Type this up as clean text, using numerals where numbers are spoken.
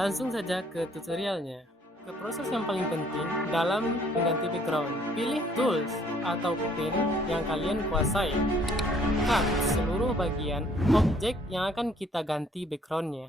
Langsung saja ke tutorialnya. Ke proses yang paling penting dalam mengganti background. Pilih tools atau pen yang kalian kuasai. Cut seluruh bagian objek yang akan kita ganti backgroundnya.